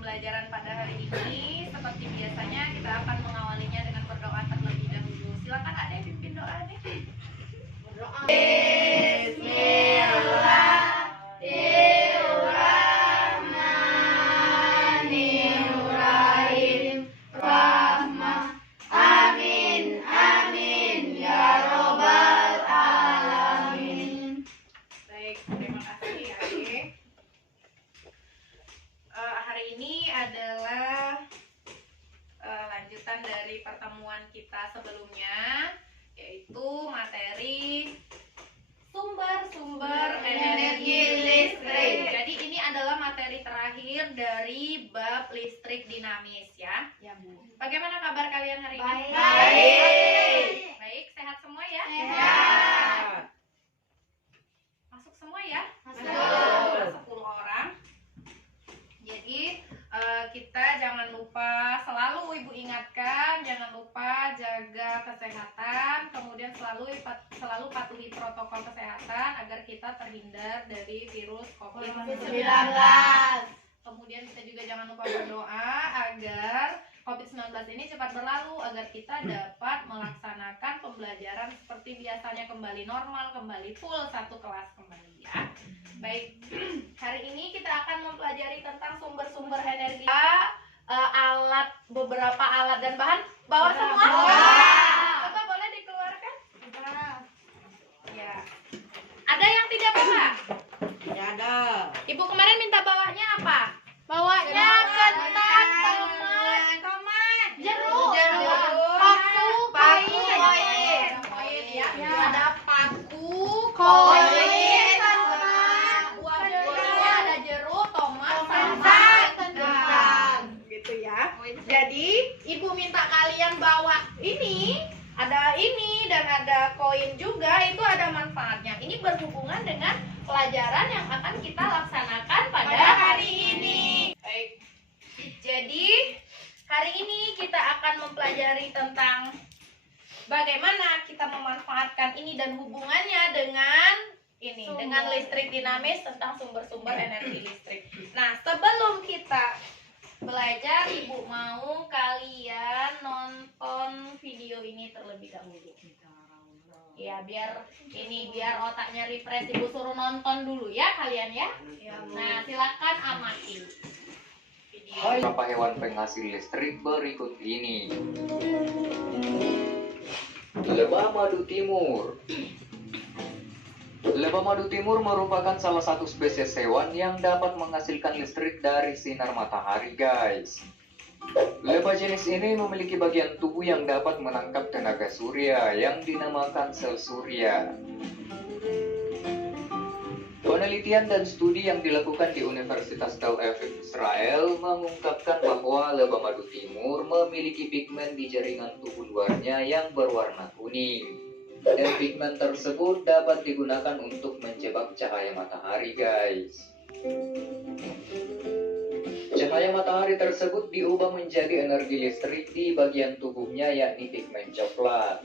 pembelajaran pada hari ini. Seperti biasanya kita akan mengawalinya dengan berdoa terlebih dahulu. Silakan Adek pimpin doa nih. Berdoa. Bismillahirrahmanirrahim. Rahmah. Amin. Amin. Ya Robbal Alamin. Baik, terima kasih Adek. Hari ini adalah lanjutan dari pertemuan kita sebelumnya, yaitu materi sumber-sumber energi listrik. Jadi ini adalah materi terakhir dari bab listrik dinamis ya. Ya, Bu. Bagaimana kabar kalian hari ini? Baik. Baik, sehat semua ya? Sehat. Masuk semua ya? Masuk. 10 orang. Jadi kita jangan lupa, selalu Ibu ingatkan, jangan lupa jaga kesehatan, kemudian selalu patuhi protokol kesehatan agar kita terhindar dari virus COVID-19. Kemudian kita juga jangan lupa berdoa agar COVID-19 ini cepat berlalu, agar kita dapat melaksanakan pembelajaran seperti biasanya, kembali normal, kembali full satu kelas kembali ya. Baik, hari ini kita akan mempelajari tentang sumber-sumber energi. Beberapa alat dan bahan bawa semua? Coba boleh dikeluarkan? Ya. Ada yang tidak bawa? Tidak ada. Ibu kemarin minta bawanya apa? Bawanya ketan, tomat, jeruk, paku, koin. Koin ya. Ya. Ada paku, Koin, sama uang jeruknya, ada jeruk, tomat, sama kentang. gitu ya. Jadi ibu minta kalian bawa ini, ada ini dan ada koin juga, itu ada manfaatnya. Ini berhubungan dengan pelajaran yang akan kita laksanakan pada hari ini. Baik. Jadi hari ini kita akan mempelajari tentang bagaimana kita memanfaatkan ini dan hubungannya dengan ini, dengan listrik dinamis, tentang sumber-sumber energi listrik. Nah, sebelum kita belajar, Ibu mau kalian nonton video ini terlebih dahulu. Ya, biar otaknya refresh. Ibu suruh nonton dulu ya kalian ya. Nah, silakan amati video. Beberapa hewan penghasil listrik berikut ini. Lebah madu timur. Lebah madu timur merupakan salah satu spesies hewan yang dapat menghasilkan listrik dari sinar matahari, guys. Lebah jenis ini memiliki bagian tubuh yang dapat menangkap tenaga surya yang dinamakan sel surya. Penelitian dan studi yang dilakukan di Universitas Tel Aviv, Israel mengungkapkan bahwa lebah madu timur memiliki pigmen di jaringan tubuh luarnya yang berwarna kuning. Dan pigmen tersebut dapat digunakan untuk menjebak cahaya matahari, guys. Cahaya matahari tersebut diubah menjadi energi listrik di bagian tubuhnya, yakni pigmen coklat.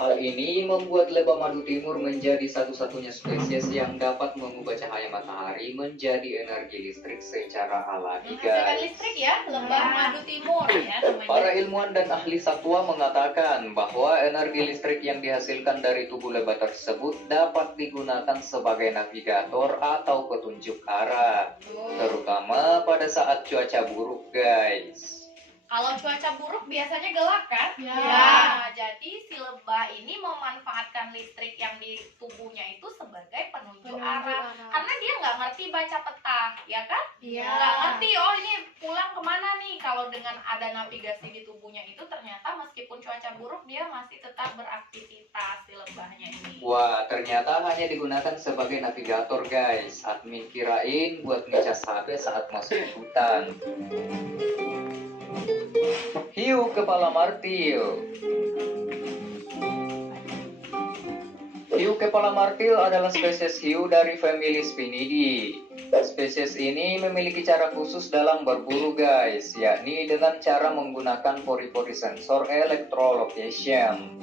Hal ini membuat lebah madu timur menjadi satu-satunya spesies yang dapat mengubah cahaya matahari menjadi energi listrik secara alami, Menghasilkan guys. listrik ya, lebah madu timur ya namanya. Para ilmuwan dan ahli satwa mengatakan bahwa energi listrik yang dihasilkan dari tubuh lebah tersebut dapat digunakan sebagai navigator atau petunjuk arah, terutama pada saat cuaca buruk, guys. Kalau cuaca buruk biasanya gelap kan? Ya. Jadi si lebah ini memanfaatkan listrik yang di tubuhnya itu sebagai penunjuk arah. Karena dia nggak ngerti baca peta, ya kan? Iya. Nggak ngerti, oh ini pulang kemana nih. Kalau dengan ada navigasi di tubuhnya itu, ternyata meskipun cuaca buruk dia masih tetap beraktivitas si lebahnya ini. Wah, ternyata hanya digunakan sebagai navigator, guys. Admin kirain buat ngecas HP saat masuk hutan. Hiu kepala martil. Hiu kepala martil adalah spesies hiu dari famili Spinidae. Spesies ini memiliki cara khusus dalam berburu, guys, yakni dengan cara menggunakan pori-pori sensor electrolocation.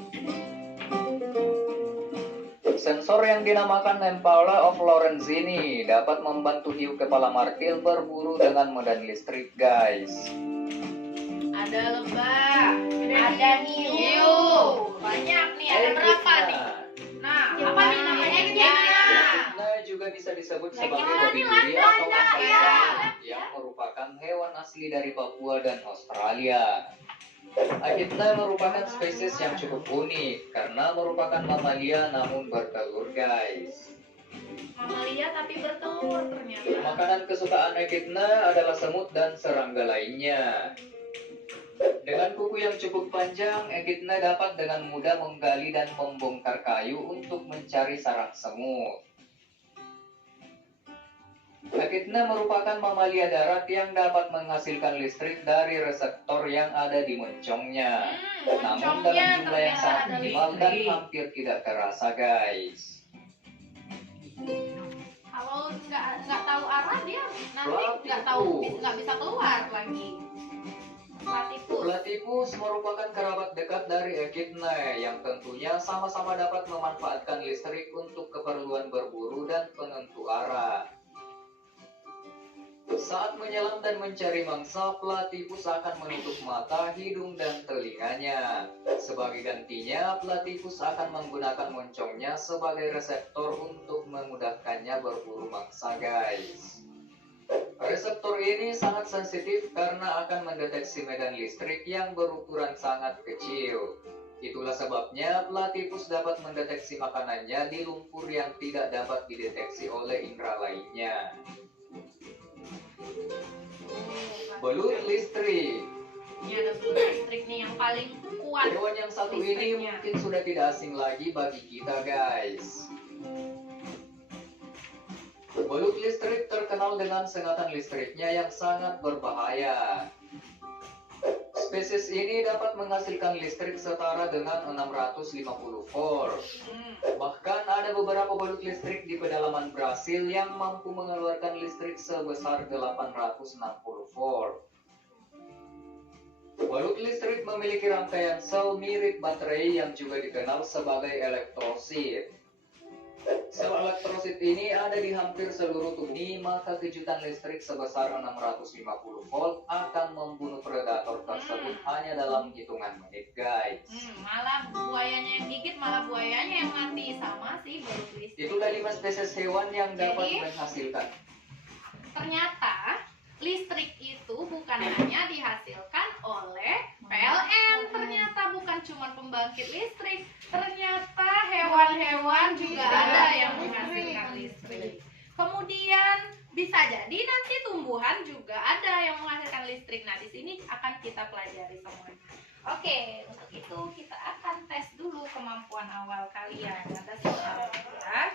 Sensor yang dinamakan Impala of Lorenzini dapat membantu hiu kepala martil berburu dengan medan listrik, guys. Ada lebah, ada hiu. Banyak nih, ada berapa nih? Nah, apa nih namanya? Echidna juga bisa disebut sebagai babi duri atau echidna, yang merupakan hewan asli dari Papua dan Australia. Echidna merupakan spesies yang cukup unik karena merupakan mamalia namun bertelur, guys. Mamalia tapi bertelur ternyata. Makanan kesukaan echidna adalah semut dan serangga lainnya. Dengan kuku yang cukup panjang, echidna dapat dengan mudah menggali dan membongkar kayu untuk mencari sarang semut. Echidna merupakan mamalia darat yang dapat menghasilkan listrik dari reseptor yang ada di moncongnya. Namun dalam jumlah yang sangat minimal dan hampir tidak terasa, guys. Kalau nggak tahu arah dia nanti nggak bisa keluar lagi. Platypus. Platypus merupakan kerabat dekat dari echidna yang tentunya sama-sama dapat memanfaatkan listrik untuk keperluan berburu dan penentu arah. Saat menyelam dan mencari mangsa, platypus akan menutup mata, hidung, dan telinganya. Sebagai gantinya, platypus akan menggunakan moncongnya sebagai reseptor untuk memudahkannya berburu mangsa, guys. Reseptor ini sangat sensitif karena akan mendeteksi medan listrik yang berukuran sangat kecil. Itulah sebabnya platypus dapat mendeteksi makanannya di lumpur yang tidak dapat dideteksi oleh indera lainnya. Belut listrik. Ini ada belut listrik nih yang paling kuat. Hewan yang satu ini mungkin sudah tidak asing lagi bagi kita, guys. Belut listrik terkenal dengan sengatan listriknya yang sangat berbahaya. Spesies ini dapat menghasilkan listrik setara dengan 650 volt. Bahkan ada beberapa belut listrik di pedalaman Brasil yang mampu mengeluarkan listrik sebesar 860 volt. Belut listrik memiliki rangkaian sel mirip baterai yang juga dikenal sebagai elektrosit. Sel elektrosit ini ada di hampir seluruh tubuh ini, maka kejutan listrik sebesar 650 volt akan membunuh predator tersebut hanya dalam hitungan menit, guys. Malah buayanya yang gigit, malah buayanya yang mati. Sama sih belut listrik. Itulah 5 spesies hewan yang dapat menghasilkan. Ternyata listrik itu bukan hanya dihasilkan oleh PLN, ternyata bukan cuma pembangkit listrik, ternyata hewan-hewan juga ada yang menghasilkan listrik. Kemudian bisa jadi nanti tumbuhan juga ada yang menghasilkan listrik. Nah, di sini akan kita pelajari semuanya. Oke, untuk itu kita akan tes dulu kemampuan awal kalian. Ada soal ya.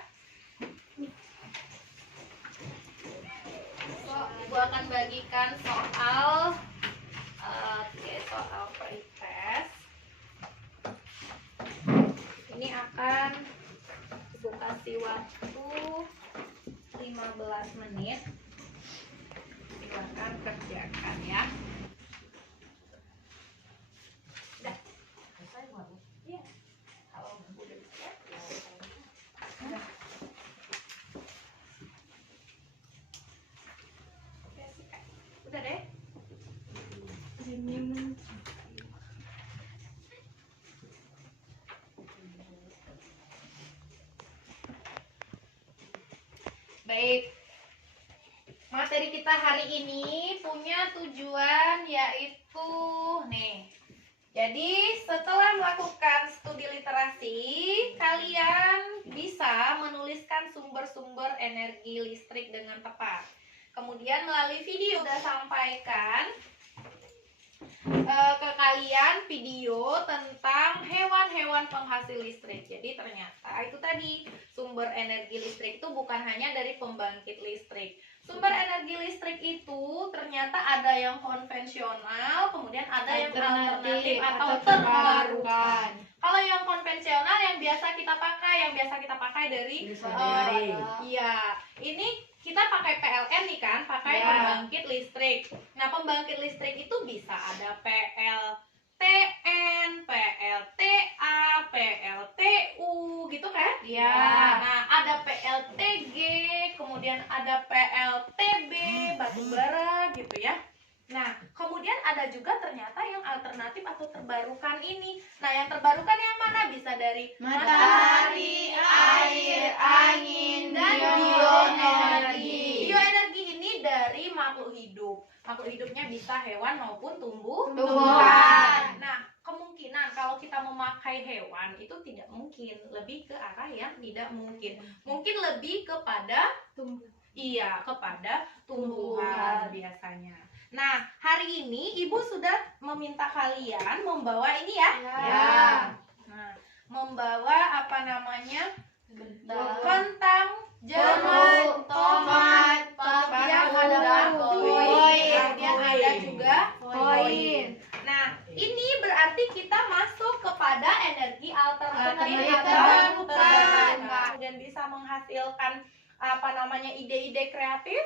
Ibu akan bagikan soal soal pretest. Ini akan Ibu kasih waktu 15 menit. Silakan kerjakan ya. Udah. Selesai belum? Iya. Kalau udah siap ya. Udah. Udah deh. Baik. Materi kita hari ini punya tujuan yaitu nih. Jadi setelah melakukan studi literasi, kalian bisa menuliskan sumber-sumber energi listrik dengan tepat. Kemudian melalui video sudah sampaikan ke kalian video tentang hewan-hewan penghasil listrik. Jadi ternyata itu tadi sumber energi listrik itu bukan hanya dari pembangkit listrik. Sumber energi listrik itu ternyata ada yang konvensional, kemudian ada yang alternatif atau terbarukan. Kalau yang konvensional yang biasa kita pakai dari ini kita pakai PLN nih kan, pakai pembangkit listrik. Nah, pembangkit listrik itu bisa ada PLTN, PLTA, PLTU gitu gitu kan? Iya. Nah, ada PLTG, kemudian ada PLTB, batubara gitu ya. Nah, kemudian ada juga ternyata yang alternatif atau terbarukan ini. Nah, yang terbarukan yang mana? Bisa dari Matahari, air, angin, dan bioenergi. Bioenergi ini dari makhluk hidup. Makhluk hidupnya bisa hewan maupun Tumbuhan. Nah, kemungkinan kalau kita memakai hewan itu tidak mungkin, lebih ke arah yang tidak mungkin. Mungkin lebih kepada kepada tumbuhan biasanya. Nah, hari ini Ibu sudah meminta kalian membawa ini ya. Ya. Nah, membawa apa namanya? Kentang, Jeruk, tomat, kemudian paku, ada dan batu, koin. kemudian ada juga Koin. Nah, ini berarti kita masuk kepada energi alternatif Alternatif atau terbarukan. kemudian bisa menghasilkan apa namanya ide-ide kreatif.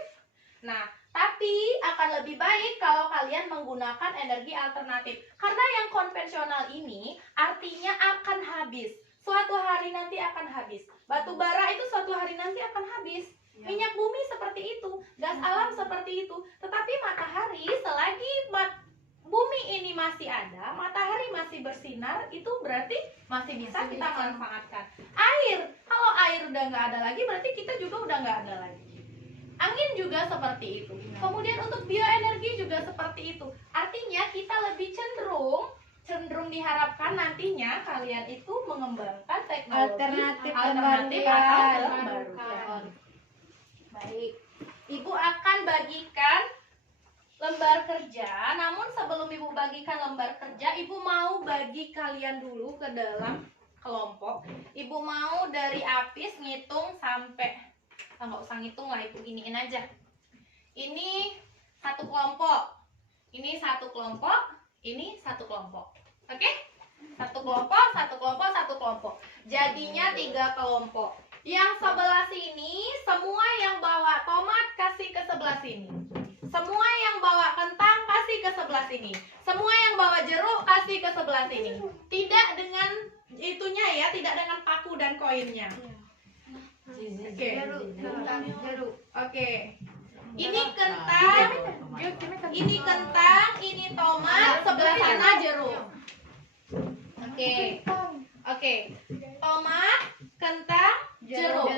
Nah, tapi akan lebih baik kalau kalian menggunakan energi alternatif. Karena yang konvensional ini artinya akan habis. Suatu hari nanti akan habis. Batu bara itu suatu hari nanti akan habis. Minyak bumi seperti itu, gas alam seperti itu. Tetapi matahari selagi bumi ini masih ada, matahari masih bersinar, itu berarti masih bisa kita manfaatkan. Air, kalau air udah nggak ada lagi, berarti kita juga udah nggak ada lagi. Angin juga seperti itu. Kemudian untuk bioenergi juga seperti itu. Artinya kita lebih cenderung diharapkan nantinya kalian itu mengembangkan teknologi alternatif atau terbarukan. Baik, Ibu akan bagikan lembar kerja. Namun sebelum Ibu bagikan lembar kerja, Ibu mau bagi kalian dulu ke dalam kelompok. Ibu mau dari Apis ngitung sampai nggak usah ngitung lah, Ibu giniin aja. Ini satu kelompok, ini satu kelompok, ini satu kelompok. Oke? Satu kelompok, satu kelompok, satu kelompok. Jadinya 3 kelompok. Yang sebelah sini, semua yang bawa tomat kasih ke sebelah sini. Semua yang bawa kentang kasih ke sebelah sini. Semua yang bawa jeruk kasih ke sebelah sini. Tidak dengan itunya ya, tidak dengan paku dan koinnya. Oke. Jeruk. Oke. Ini kentang, ini tomat, sebelah sana jeruk. Oke. Oke. Tomat, kentang, jeruk.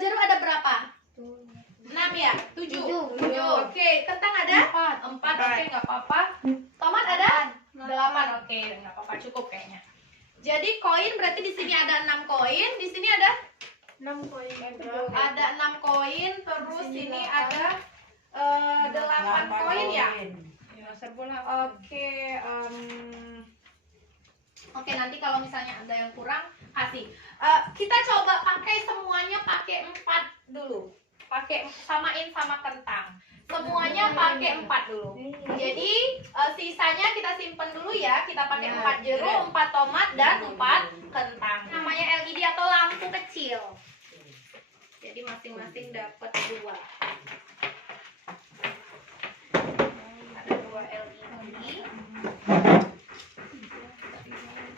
Jeruk ada berapa? 6 ya? 7. Oke, kentang ada? 4. Oke, nggak apa-apa. Tomat ada? 8. Oke, nggak apa-apa, cukup kayaknya. Jadi koin berarti di sini ada 6 koin, di sini ada 6 koin. ada 6 koin, terus ini ada 8 koin ya? Oke, oke, nanti kalau misalnya ada yang kurang kasih. Kita coba pakai semuanya pakai 4 dulu. Pakai samain sama kentang. Semuanya pakai 4 dulu. Jadi sisanya kita simpen dulu ya. Kita pakai 4 jeruk, 4 tomat dan 4 kentang. Namanya LED atau lampu kecil. Jadi masing-masing dapat 2. Ada 2 LED.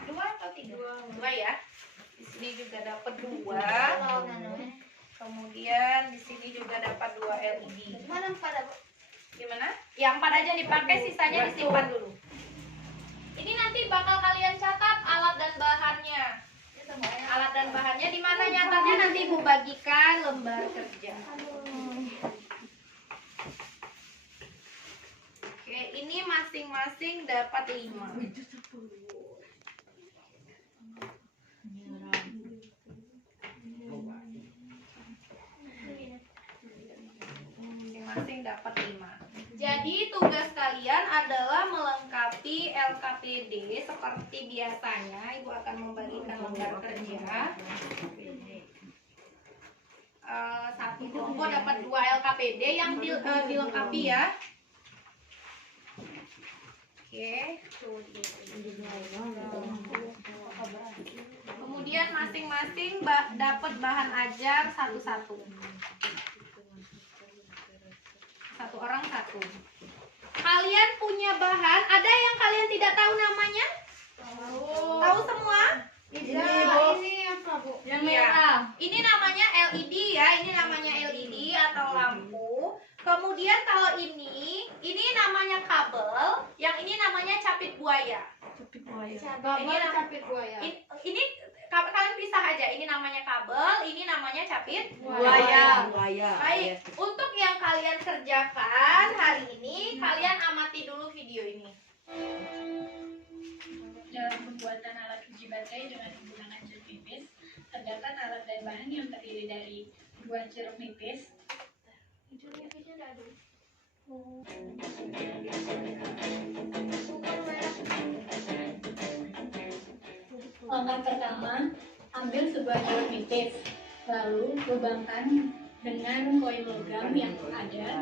2 atau 3? 2 ya. Di sini juga dapat 2. Kemudian di sini juga dapat 2 LED. Mana 4? Gimana? Yang 4 aja dipakai, sisanya disimpan dulu. Ini nanti bakal kalian catat alat dan bahannya. Alat dan bahannya di mana nyatatnya nanti Ibu bagikan lembar kerja. Oke, ini masing-masing dapat 5. Masing-masing dapat 5. Jadi tugas kalian adalah melengkapi LKPD seperti biasanya. Ibu akan membagikan lembar kerja. Satu kelompok dapat 2 LKPD yang dilengkapi ya. Oke. Kemudian masing-masing dapat bahan ajar satu-satu. Satu orang satu. Kalian punya bahan, ada yang kalian tidak tahu namanya? Tahu semua? Ini apa? Yang Iya. merah. Ini namanya LED ya, ini namanya LED atau lampu. Kemudian kalau ini namanya kabel, yang ini namanya capit buaya. Gambar capit buaya. Ini kalian pisah aja, ini namanya kabel, ini namanya capit Buaya. Baik, untuk yang kalian kerjakan hari ini, kalian amati dulu video ini. Dalam pembuatan alat uji baterai dengan menggunakan jeruk nipis, terdapat alat dan bahan yang terdiri dari buah jeruk nipis, langkah pertama, ambil sebuah jeruk nipis, lalu lubangkan dengan koin logam yang ada,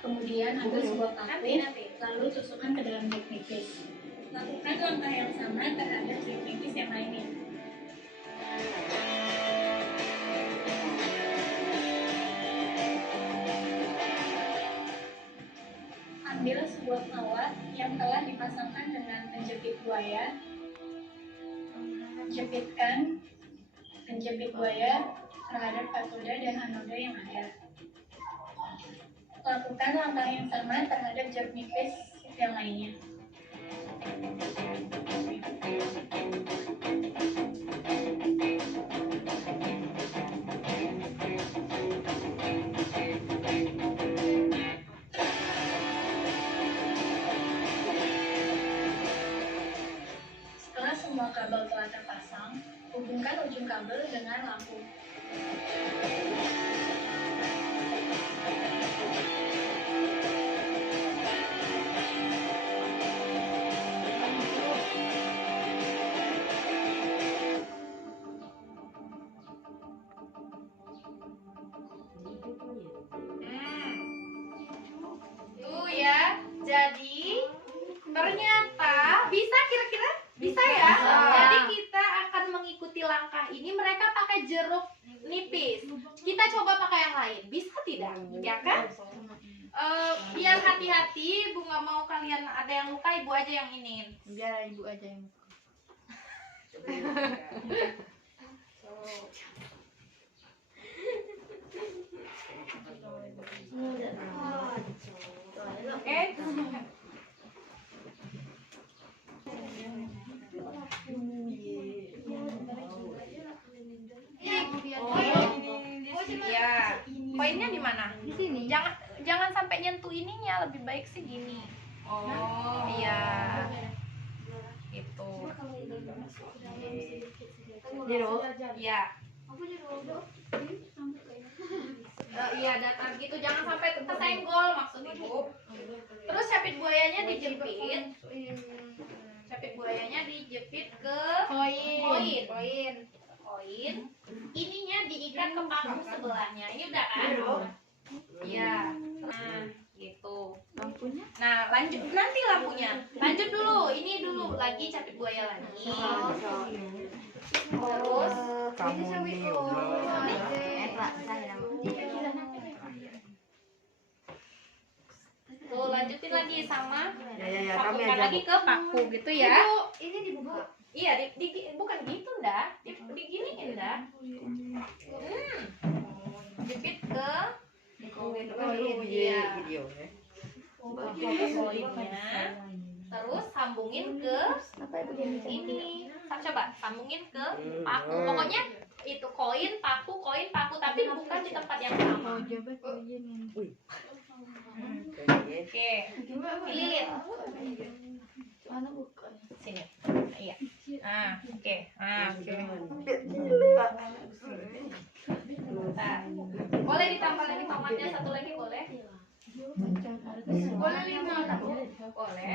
kemudian ambil sebuah kapit, lalu tusukkan ke dalam jeruk nipis. Lakukan langkah yang sama terhadap jeruk nipis yang lainnya. Ambil sebuah kawat yang telah dipasangkan dengan penjepit buaya. Jepitkan penjepit buaya terhadap katoda dan anoda yang ada. Lakukan langkah yang sama terhadap jeruk nipis yang lainnya. Setelah semua kabel telah terpasang, hubungkan ujung kabel dengan lampu. Tuh ya, jadi ternyata bisa kira-kira bisa ya. Bisa. Jadi kita akan mengikuti langkah ini. Mereka pakai jeruk nipis. Kita coba pakai yang lain. Bisa tidak? Ya kan? Biar hati-hati, Ibu nggak mau kalian ada yang luka, Ibu aja yang iniin. Biar ibu aja yang. Oke. Ya, poinnya di mana? Di sini. Jangan sampai nyentuh ininya, lebih baik sih gini. Oh, iya. Itu. Jeruk. Iya. Iya, datar gitu, jangan sampai kesenggol maksud Ibu. Terus capit buayanya dijepit. Capit buayanya dijepit ke koin. Ininya diikat ke paku sebelahnya. Ini udah kan? Iya. Nah, gitu. Lampunya. Nah, lanjut nanti lampunya. Lanjut dulu. Ini dulu lagi capit buaya lagi. Terus tuh lanjutin lagi sama sambungkan lagi ke paku gitu ya. Ini dibuka. Iya, bukan gitu ndak. Diginiin ndak. Jepit ke koin. Iya. Koinnya. Terus sambungin ke ini. Coba sambungin ke paku. Pokoknya itu koin, paku, tapi bukan di tempat yang sama. Oke. Lilit. Sini. Iya. Oke. Bentar. Boleh ditambah lagi tomatnya satu lagi boleh? Boleh 5. Boleh.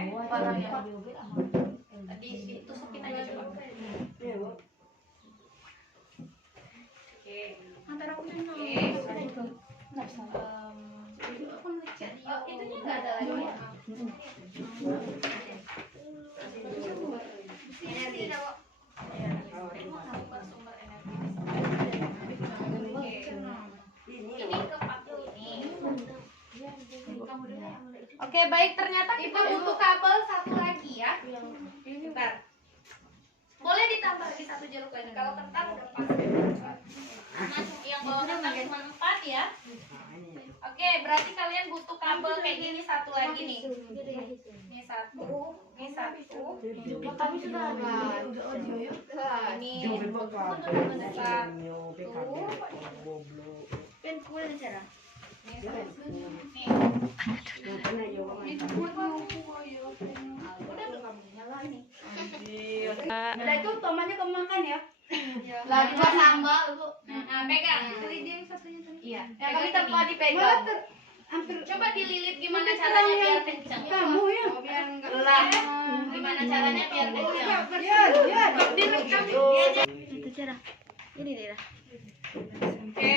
Ditusukin aja coba. Oke. Itunya nggak ada lagi ya? Sumber energi. Ini ke paku ini. Oke, baik, ternyata kita butuh kabel satu lagi ya. Bentar. Boleh ditambah lagi satu jeruk lagi. Kalau kentang udah pas. Oke, berarti kalian butuh kabel kayak gini satu lagi nih. Ini satu, ini satu. Kami sudah ada. Ini Pen kulit cara. nih. Udah itu tomatnya kamu makan ya? Lah dibuat sambal Bu. Nah, pegang. Iya. Yang kami tanpa dipegang. Coba dililit gimana caranya biar kenceng. Kamu ya? Lah, gimana caranya biar kenceng? Itu cara. Ini dia. Oke.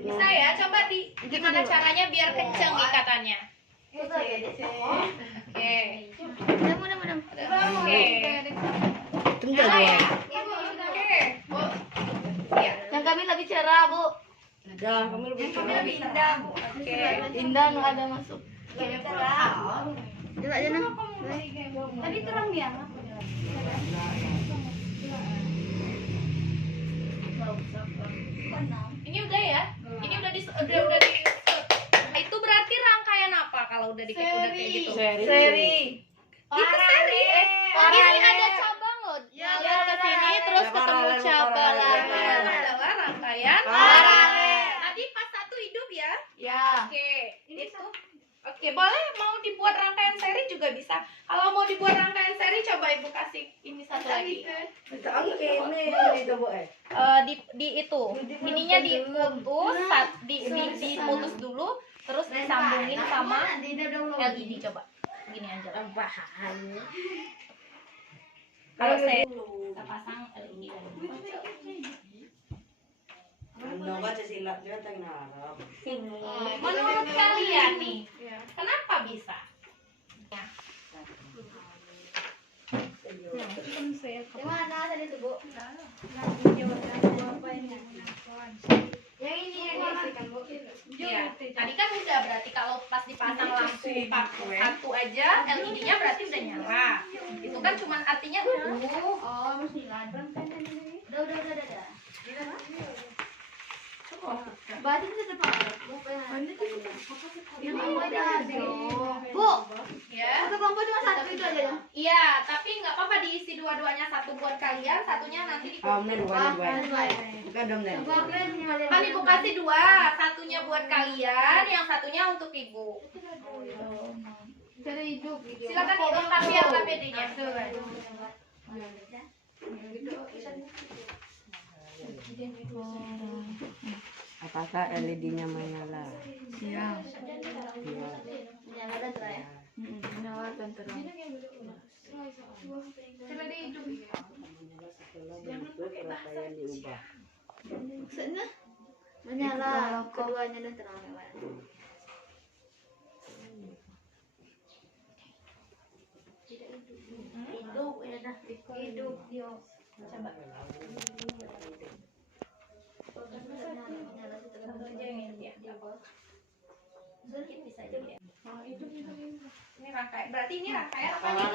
Bisa ya, coba gimana caranya biar kenceng ikatannya. Oke. Mudah. Oke. Nyala ya? Oke. Bu. Iya. Yang kami lebih cerah, Bu. Yang kami lebih indah, Bu. Oke. Indah nggak ada masuk. Coba aja nah. Tadi terang ya. Ini udah ya? Ini udah di itu berarti rangkaian apa kalau udah udah kayak gitu? Seri. Itu seri. Ini ada cabang loh. Ngalir ke sini terus ketemu cabang lagi. Itu adalah rangkaian paralel. Tadi pas satu hidup ya? Ya. Oke. Itu. Oke, boleh mau dibuat rangkaian seri juga bisa. Kalau mau dibuat rangkaian seri coba Ibu kasih ini satu lagi. Di itu. Ininya diputus, diputus dulu terus disambungin sama LED coba. Gini aja. Kalau saya kita pasang LED menurut kalian nih, kenapa bisa? Gimana tadi tuh, Bu? Yang ini yang diisikan, Bu. Iya, tadi kan udah berarti kalau pas dipasang lampu satu aja LED-nya berarti udah nyala. Itu kan cuman artinya Oh, mesti ladang kan ini. Udah. Berarti itu tetap Bu, ya. satu kelompok cuma satu itu aja ya? Iya, tapi nggak apa-apa diisi dua-duanya, satu buat kalian, satunya nanti di Kan Ibu kasih dua, satunya buat kalian, yang satunya untuk Ibu. Cara hidup. Silakan dilengkapi APD-nya. Apakah LED-nya menyala? Siap. Iya. Nyala dan terang ya? Menyala dan terang. Cara dihidup. Setelah bentuk rangkaian diubah. Maksudnya? Menyala keduanya dan terang ya, Pak. Hidup ya dah. Hidup dia. Coba. Ini rangkaian, berarti ini rangkaian apa nih?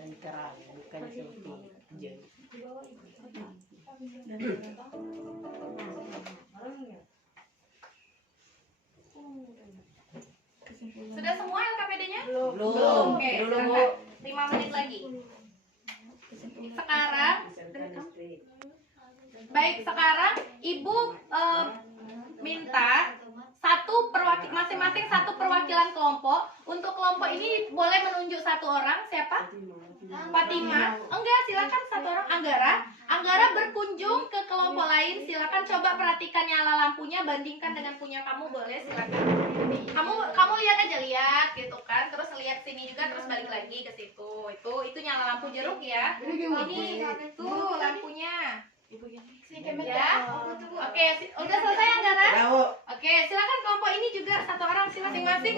Dan terang, bukan seperti jeng. Sudah semua LKPD-nya? Belum. Oke, Belum, Bu. silakan. 5 menit lagi. Sekarang Ibu minta masing-masing satu perwakilan kelompok. Untuk kelompok ini boleh menunjuk satu orang. Siapa? Fatima. Enggak, silakan satu orang. Anggara berkunjung ke kelompok lain. Silakan coba perhatikan nyala lampunya, bandingkan dengan punya kamu, boleh silakan. Kamu lihat aja, lihat gitu kan. Terus lihat sini juga, terus balik lagi ke situ. Itu nyala lampu jeruk ya. Ini tuh lampunya. Ya. Oke, udah selesai Anggara? Oke, silakan kelompok ini juga satu orang masing-masing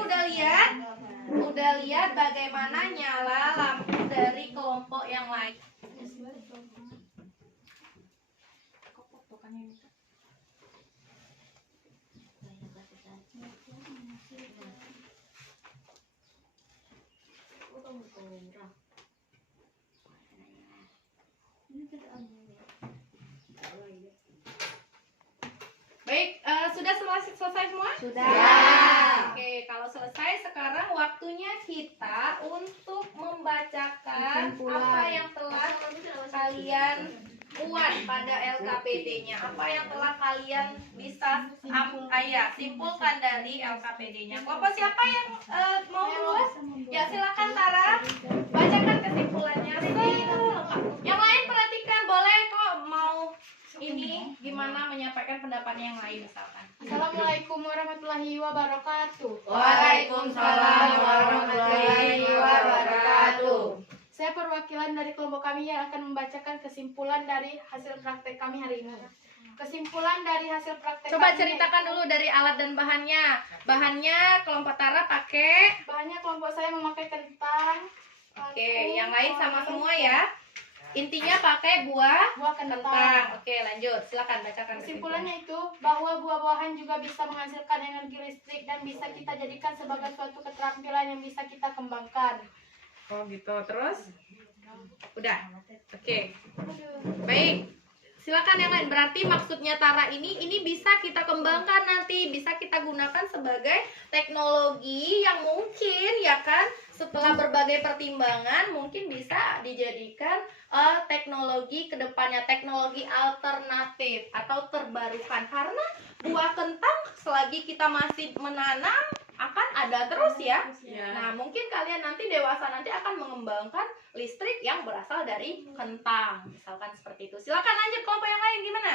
udah lihat bagaimana nyala lampu dari kelompok yang lain. Baik, sudah selesai semua? Sudah. Oke, kalau selesai sekarang waktunya kita untuk membacakan apa yang telah kalian buat pada LKPD-nya. Apa yang telah kalian bisa simpulkan dari LKPD-nya. Bapak siapa yang mau duluan? Ya silakan Tara, bacakan kesimpulannya. Yang lain perhatikan, boleh kok mau ini gimana menyampaikan pendapat yang lain misalkan. Assalamualaikum warahmatullahi wabarakatuh. Waalaikumsalam warahmatullahi wabarakatuh. Saya perwakilan dari kelompok kami yang akan membacakan kesimpulan dari hasil praktek kami hari ini. Kesimpulan dari hasil praktek Coba kami, ceritakan dulu dari alat dan bahannya. Bahannya kelompok Tara pakai. bahannya kelompok saya memakai kentang. Oke, yang lain sama semua ya. Intinya pakai buah kentang. Oke, lanjut. Silakan bacakan Kesimpulannya itu bahwa buah-buahan juga bisa menghasilkan energi listrik dan bisa kita jadikan sebagai suatu keterampilan yang bisa kita kembangkan. Oh gitu, terus? Udah? Oke. Baik. Silakan yang lain. Berarti maksudnya Tara ini bisa kita kembangkan nanti, bisa kita gunakan sebagai teknologi yang mungkin ya kan setelah berbagai pertimbangan mungkin bisa dijadikan teknologi kedepannya, teknologi alternatif atau terbarukan, karena buah kentang selagi kita masih menanam akan ada terus ya. Nah mungkin kalian nanti dewasa nanti akan mengembangkan listrik yang berasal dari kentang, misalkan seperti itu. Silakan lanjut kelompok yang lain gimana?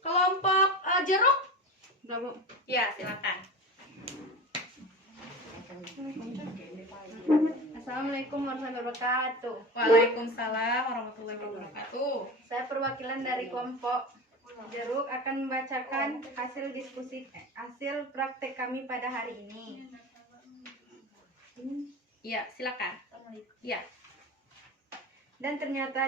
Kelompok jeruk? Ya silakan. Assalamualaikum warahmatullahi wabarakatuh. Waalaikumsalam warahmatullahi wabarakatuh. Saya perwakilan dari kelompok jeruk akan membacakan hasil praktek kami pada hari ini. Iya, silakan. Iya. Dan ternyata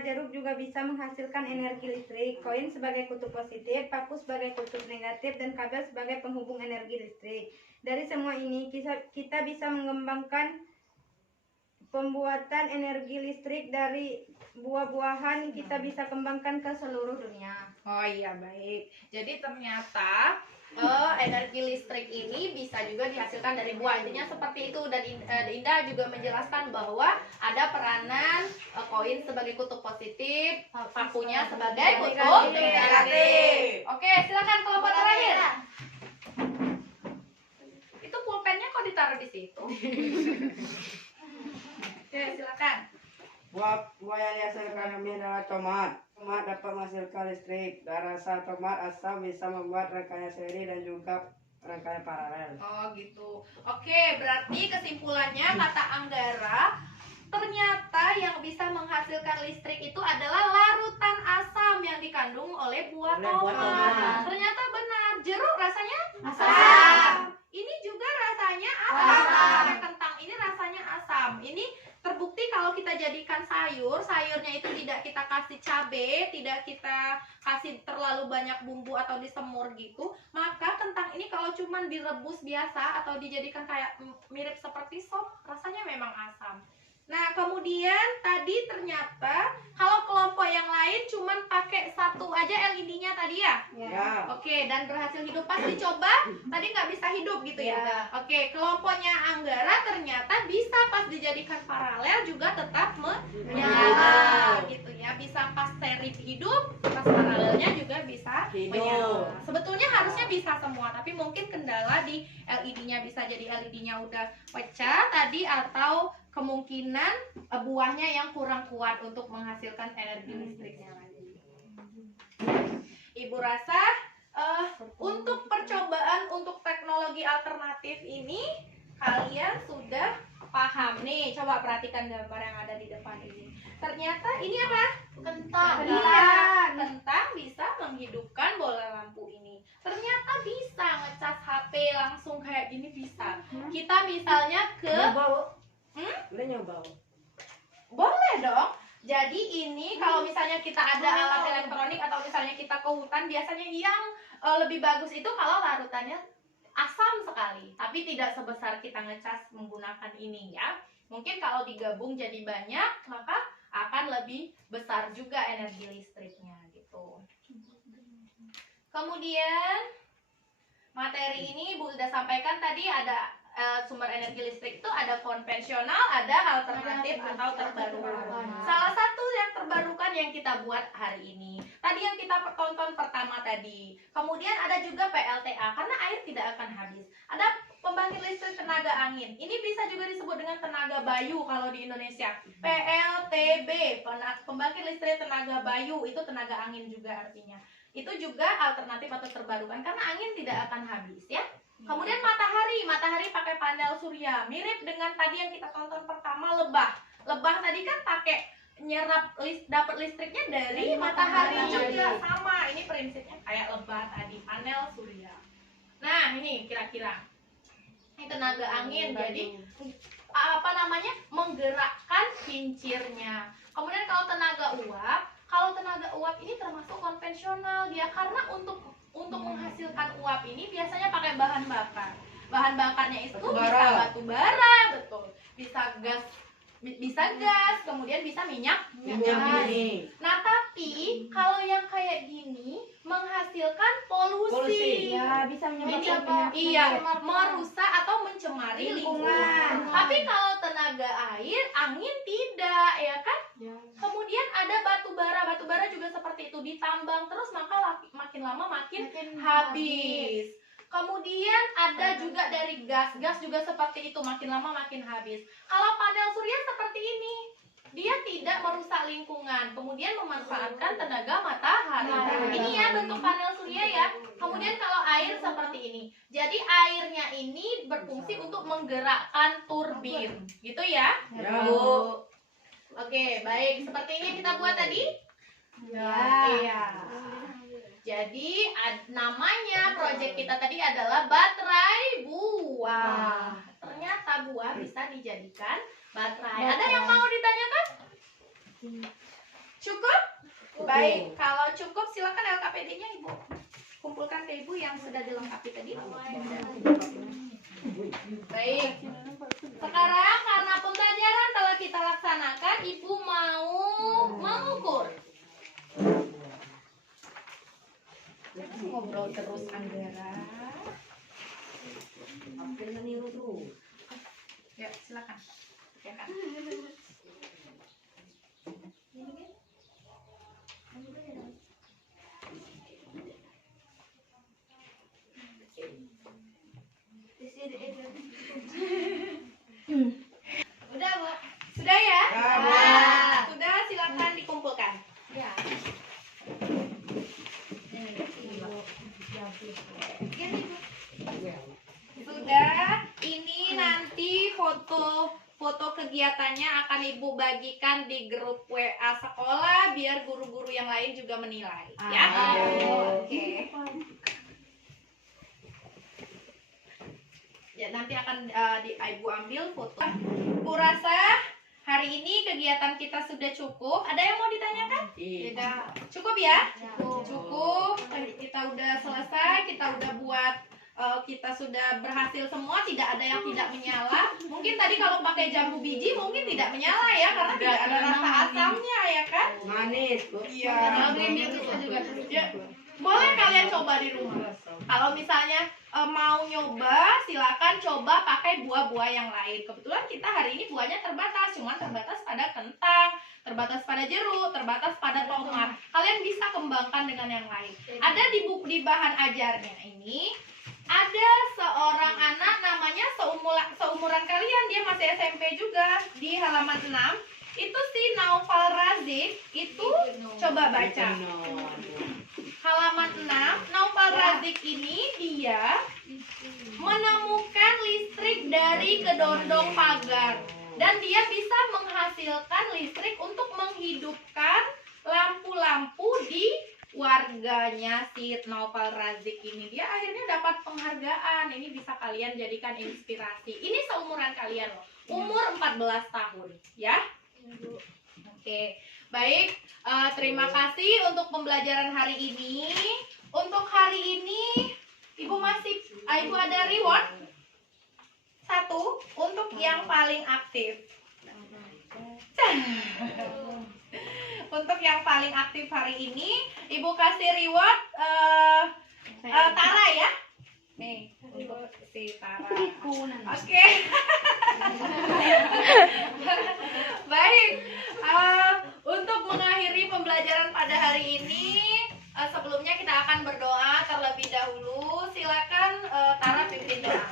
jeruk juga bisa menghasilkan energi listrik. Koin sebagai kutub positif, paku sebagai kutub negatif, dan kabel sebagai penghubung energi listrik. Dari semua ini kita bisa mengembangkan pembuatan energi listrik dari buah-buahan. Kita bisa kembangkan ke seluruh dunia. Oh iya, baik. Jadi ternyata energi listrik ini bisa juga dihasilkan dari buah. Intinya seperti itu. Dan Indah juga menjelaskan bahwa ada peranan koin sebagai kutub positif, pakunya sebagai kutub negatif. Oke, silakan kelompok terakhir. Itu pulpennya kok ditaruh di situ? Oke, silakan. Buah yang dihasilkan kami adalah tomat. Tomat dapat menghasilkan listrik. Dan rasa tomat asam bisa membuat rangkaian seri dan juga rangkaian paralel. Oh gitu. Oke, berarti kesimpulannya kata Anggara, ternyata yang bisa menghasilkan listrik itu adalah larutan asam yang dikandung oleh buah tomat. Ternyata benar. Jeruk rasanya asam. Ini juga rasanya asam. Kentang ini rasanya asam. Ini terbukti kalau kita jadikan sayurnya itu tidak kita kasih cabai, tidak kita kasih terlalu banyak bumbu atau disemur gitu, maka kentang ini kalau cuman direbus biasa atau dijadikan kayak mirip seperti sop, rasanya memang asam. Nah kemudian tadi ternyata kalau kelompok yang lain cuman pakai satu aja LED-nya tadi ya? Ya. Oke, dan berhasil hidup. Pas dicoba tadi nggak bisa hidup gitu ya? Oke, kelompoknya Anggara ternyata bisa pas dijadikan paralel juga tetap menyala gitu ya. bisa pas serif hidup, pas paralelnya juga bisa Hidup. menyala. Sebetulnya harusnya bisa semua, tapi mungkin kendala di LED-nya, bisa jadi LED-nya udah pecah tadi, atau kemungkinan buahnya yang kurang kuat untuk menghasilkan energi listriknya lagi. Ibu rasa untuk percobaan untuk teknologi alternatif ini kalian sudah paham nih. Coba perhatikan gambar yang ada di depan ini. Ternyata ini apa? Kentang. Kentang bisa menghidupkan bola lampu ini. Ternyata bisa ngecas HP langsung kayak gini, bisa. Kita misalnya ke Boleh nyoba. boleh dong. Jadi ini kalau misalnya kita ada alat elektronik atau misalnya kita ke hutan, biasanya yang lebih bagus itu kalau larutannya asam sekali, tapi tidak sebesar kita ngecas menggunakan ini ya. Mungkin kalau digabung jadi banyak, maka akan lebih besar juga energi listriknya gitu. Kemudian materi ini Ibu sudah sampaikan tadi, ada sumber energi listrik itu ada konvensional, ada alternatif atau terbarukan. Salah satu yang terbarukan yang kita buat hari ini, tadi yang kita tonton pertama tadi. Kemudian ada juga PLTA, karena air tidak akan habis. Ada pembangkit listrik tenaga angin. Ini bisa juga disebut dengan tenaga bayu kalau di Indonesia. PLTB, pembangkit listrik tenaga bayu, itu tenaga angin juga artinya. Itu juga alternatif atau terbarukan karena angin tidak akan habis ya. Kemudian matahari pakai panel surya, mirip dengan tadi yang kita tonton pertama, lebah. Lebah tadi kan pakai nyerap dapat listriknya dari matahari juga, sama. Ini prinsipnya kayak lebah tadi, panel surya. Nah, ini kira-kira ini tenaga angin, jadi apa namanya, menggerakkan kincirnya. Kemudian kalau tenaga uap ini termasuk konvensional dia, karena untuk menghasilkan uap ini biasanya pakai bahan bakar. Bahan bakarnya itu bisa batu bara, betul. Bisa gas, kemudian bisa minyak gas. Nah, tapi kalau yang kayak gini menghasilkan polusi. Ya, bisa menyebabkan Merusak atau mencemari lingkungan. Tapi kalau tenaga angin tidak, ya kan? Kemudian ada batu bara juga seperti itu, ditambang terus maka makin lama makin habis. Kemudian ada juga dari gas juga seperti itu, makin lama makin habis. Kalau panel surya seperti ini, dia tidak merusak lingkungan, kemudian memanfaatkan tenaga matahari. Ini ya bentuk panel surya ya. Kemudian kalau air seperti ini, jadi airnya ini berfungsi untuk menggerakkan turbin, gitu ya, Bu. Oke, baik. Seperti ini yang kita buat tadi? Iya. Jadi namanya proyek kita tadi adalah baterai buah. Ternyata buah bisa dijadikan baterai. Ada yang mau ditanyakan? Cukup? Baik, kalau cukup silakan LKPD-nya Ibu kumpulkan ke Ibu yang sudah dilengkapi tadi. Baik. Sekarang karena pembelajaran telah kita laksanakan, Ibu mau mengukur. Ngobrol terus Anggara. Hampir meniru terus. Ya, silakan. Ya kan? Udah, Bu. Sudah ya? Nah, sudah, silakan dikumpulkan. Ya. Sudah, ini nanti foto kegiatannya akan Ibu bagikan di grup WA sekolah biar guru-guru yang lain juga menilai, ya. Oke. Ya, nanti akan Ibu ambil foto. Bu rasa hari ini kegiatan kita sudah cukup. Ada yang mau ditanyakan? Tidak. Cukup ya? Cukup. Kita udah selesai, kita udah buat, kita sudah berhasil semua, tidak ada yang tidak menyala. Mungkin tadi kalau pakai jambu biji mungkin tidak menyala ya, karena tidak ada rasa asamnya ya kan? Manis. Iya. Ya, boleh kalian coba di rumah. Kalau misalnya mau nyoba, silakan coba pakai buah-buah yang lain. Kebetulan kita hari ini buahnya terbatas, cuma terbatas pada kentang, terbatas pada pada jeruk, terbatas pada tomat. Kalian bisa kembangkan dengan yang lain. Ada di bahan ajarnya ini, ada seorang anak namanya seumuran kalian, dia masih SMP juga, di halaman 6. Itu si Naufal Razik, itu coba baca. Halaman 6, Naufal Razik ini dia menemukan listrik dari kedondong pagar. Dan dia bisa menghasilkan listrik untuk menghidupkan lampu-lampu di warganya si Naufal Razik ini. Dia akhirnya dapat penghargaan. Ini bisa kalian jadikan inspirasi. Ini seumuran kalian loh. Umur 14 tahun, ya. Oke, baik. Terima kasih untuk pembelajaran hari ini. Untuk hari ini, Ibu ada reward 1 untuk yang paling aktif. Untuk yang paling aktif hari ini, Ibu kasih reward Tara ya. Nih, untuk si Tara. Oke. Baik. Untuk mengakhiri pembelajaran pada hari ini, sebelumnya kita akan berdoa terlebih dahulu. Silakan Tara pimpin doa.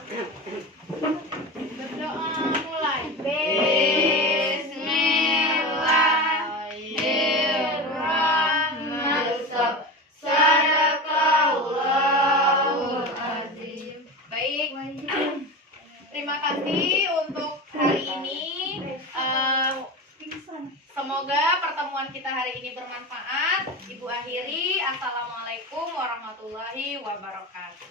Berdoa mulai. Bismillahirrahmanirrahim. Sadaqallahul azim. Baik. Terima kasih untuk hari ini. Semoga pertemuan kita hari ini bermanfaat. Ibu akhiri. Assalamualaikum warahmatullahi wabarakatuh.